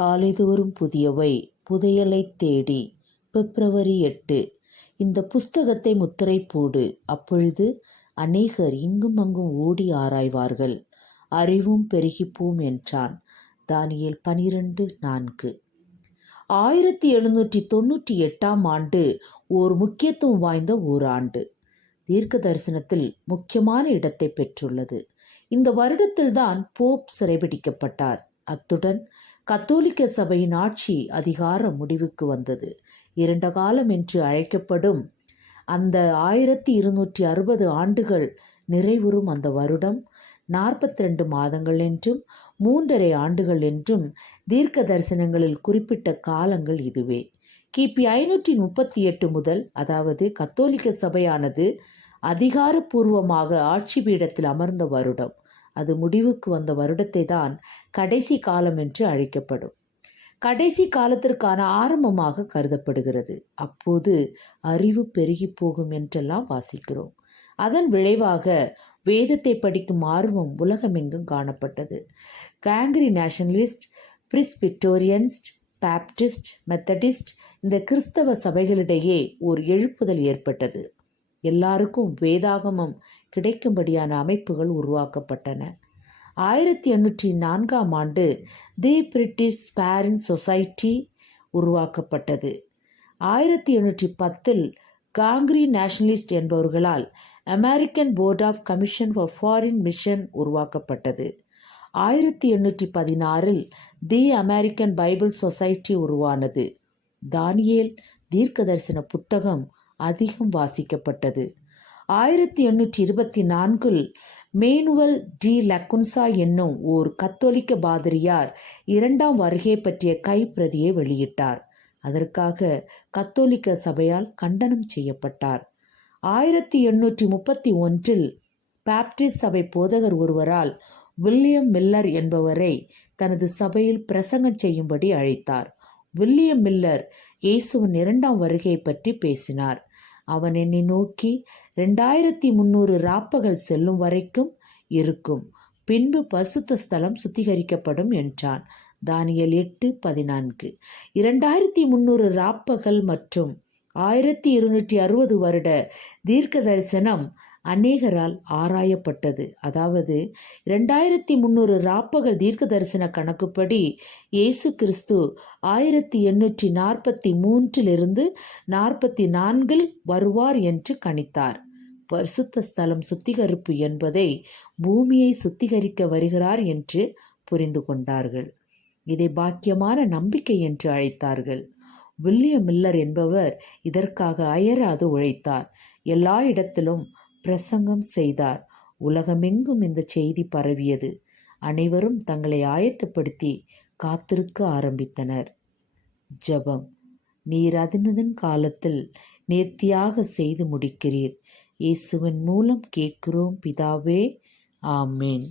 காலைதோறும் புதியவை புதையலை தேடி. பிப்ரவரி எட்டு. இந்த புஸ்தகத்தை முத்திரை போடு. அப்பொழுது அநேகர் இங்கும் அங்கும் ஓடி ஆராய்வார்கள். அறிவும் பெருகிப்போம் என்றான். தானியல் பனிரெண்டு நான்கு. ஆயிரத்தி எழுநூற்றி தொண்ணூற்றி எட்டாம் ஆண்டு ஓர் முக்கியத்துவம் வாய்ந்த ஓராண்டு. தீர்க்க தரிசனத்தில் முக்கியமான இடத்தை பெற்றுள்ளது. இந்த வருடத்தில்தான் போப் சிறைபிடிக்கப்பட்டார். அத்துடன் கத்தோலிக்க சபையின் ஆட்சி அதிகாரம் முடிவுக்கு வந்தது. இரண்ட காலம் என்று அழைக்கப்படும் அந்த ஆயிரத்தி இருநூற்றி அறுபது ஆண்டுகள் நிறைவுறும் அந்த வருடம். நாற்பத்தி ரெண்டு மாதங்கள் என்றும் மூன்றரை ஆண்டுகள் என்றும் தீர்க்க தரிசனங்களில் குறிப்பிட்ட காலங்கள் இதுவே. கிபி ஐநூற்றி முப்பத்தி எட்டு முதல் அதாவது கத்தோலிக்க சபையானது அதிகாரப்பூர்வமாக ஆட்சி பீடத்தில் அமர்ந்த வருடம். அது முடிவுக்கு வந்த வருடத்தை தான் கடைசி காலம் என்று அழைக்கப்படும். கடைசி காலத்திற்கான ஆரம்பமாக கருதப்படுகிறது. அப்போது அறிவு பெருகி போகும் என்றெல்லாம் வாசிக்கிறோம். அதன் விளைவாக வேதத்தை படிக்கும் ஆர்வம் உலகமெங்கும் காணப்பட்டது. Congregationalist Presbyterians Baptist Methodist இந்த கிறிஸ்தவ சபைகளிடையே ஒரு எழுப்புதல் ஏற்பட்டது. எல்லாருக்கும் வேதாகமம் கிடைக்கும்படியான அமைப்புகள் உருவாக்கப்பட்டன. ஆயிரத்தி எண்ணூற்றி நான்காம் ஆண்டு தி பிரிட்டிஷ் ஸ்பேரிங் சொசைட்டி உருவாக்கப்பட்டது. ஆயிரத்தி எண்ணூற்றி பத்தில் Congregationalist என்பவர்களால் American Board of Commission for Foreign Mission உருவாக்கப்பட்டது. ஆயிரத்தி எண்ணூற்றி பதினாறில் தி அமெரிக்கன் பைபிள் சொசைட்டி உருவானது. தானியேல் தீர்க்கதரிசன புத்தகம் அதிகம் வாசிக்கப்பட்டது. ஆயிரத்தி எண்ணூற்றி இருபத்தி நான்கில் மேனுவல் டி. லக்குன்சா என்னும் ஓர் கத்தோலிக்க பாதிரியார் இரண்டாம் வருகை பற்றிய கைப்பிரதியை வெளியிட்டார். அதற்காக கத்தோலிக்க சபையால் கண்டனம் செய்யப்பட்டார். ஆயிரத்தி எண்ணூற்றி முப்பத்தி ஒன்றில் பாப்டிஸ்ட் சபை போதகர் ஒருவரால் வில்லியம் மில்லர் என்பவரை தனது சபையில் பிரசங்கம் செய்யும்படி அழைத்தார். வில்லியம் மில்லர் இயேசுவின் இரண்டாம் வருகை பற்றி பேசினார். அவன் என்னை நோக்கி ரெண்டாயிரத்தி முந்நூறு ராப்பகல் செல்லும் வரைக்கும் இருக்கும். பின்பு பசுத்த ஸ்தலம் சுத்திகரிக்கப்படும் என்றான். தானியல் எட்டு பதினான்கு. இரண்டாயிரத்தி முந்நூறு ராப்பகல் மற்றும் ஆயிரத்தி இருநூற்றி அறுபது வருட தீர்க்க தரிசனம் அநேகரால் ஆராயப்பட்டது. அதாவது ரெண்டாயிரத்தி முந்நூறு ராப்பகல் தீர்க்க தரிசன கணக்குப்படி இயேசு கிறிஸ்து ஆயிரத்தி எண்ணூற்றி நாற்பத்தி மூன்றிலிருந்து நாற்பத்தி நான்கில் வருவார் என்று கணித்தார். பரிசுத்த ஸ்தலம் சுத்திகரிப்பு என்பதை பூமியை சுத்திகரிக்க வருகிறார் என்று புரிந்து கொண்டார்கள். இதை பாக்கியமான நம்பிக்கை என்று அழைத்தார்கள். வில்லியம் மில்லர் என்பவர் இதற்காக அயராது உழைத்தார். எல்லா இடத்திலும் பிரசங்கம் செய்தார். உலகமெங்கும் இந்த செய்தி பரவியது. அனைவரும் தங்களை ஆயத்தப்படுத்தி காத்திருக்க ஆரம்பித்தனர். ஜபம். நீர் அதனதன் காலத்தில் நேர்த்தியாக செய்து முடிக்கிறீர். இயேசுவின் மூலம் கேட்கிறோம் பிதாவே. ஆமேன்.